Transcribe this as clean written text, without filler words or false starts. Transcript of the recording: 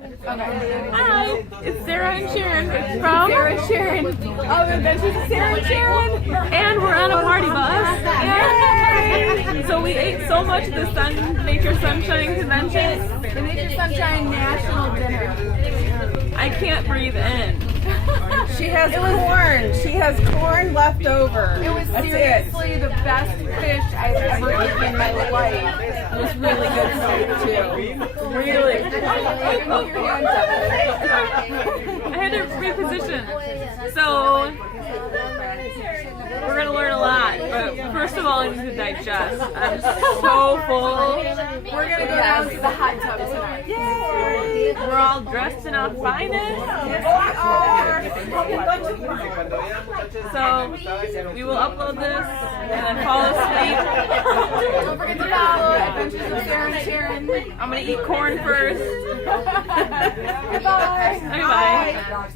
Hi, it's Sarah and Sharon from Sarah and Sharon. Oh, Adventures of Sarah and Sharon. And we're on a party bus. Yay! So we ate so much at the Nature Sunshine Convention. The Nature Sunshine National Dinner. I can't breathe in. She has corn. She has corn left over. It was seriously the best fish I've ever eaten in my life. It was really good soup too. Really. I had to reposition. So we're gonna learn a lot, but first of all, I need to digest. I'm so full. We're gonna go down to the hot tub tonight. Yay! We're all dressed in our finest. So we will upload this and then fall asleep. Don't forget to follow Adventures of Sarah and Sharon. I'm gonna eat corn first. Goodbye. Bye.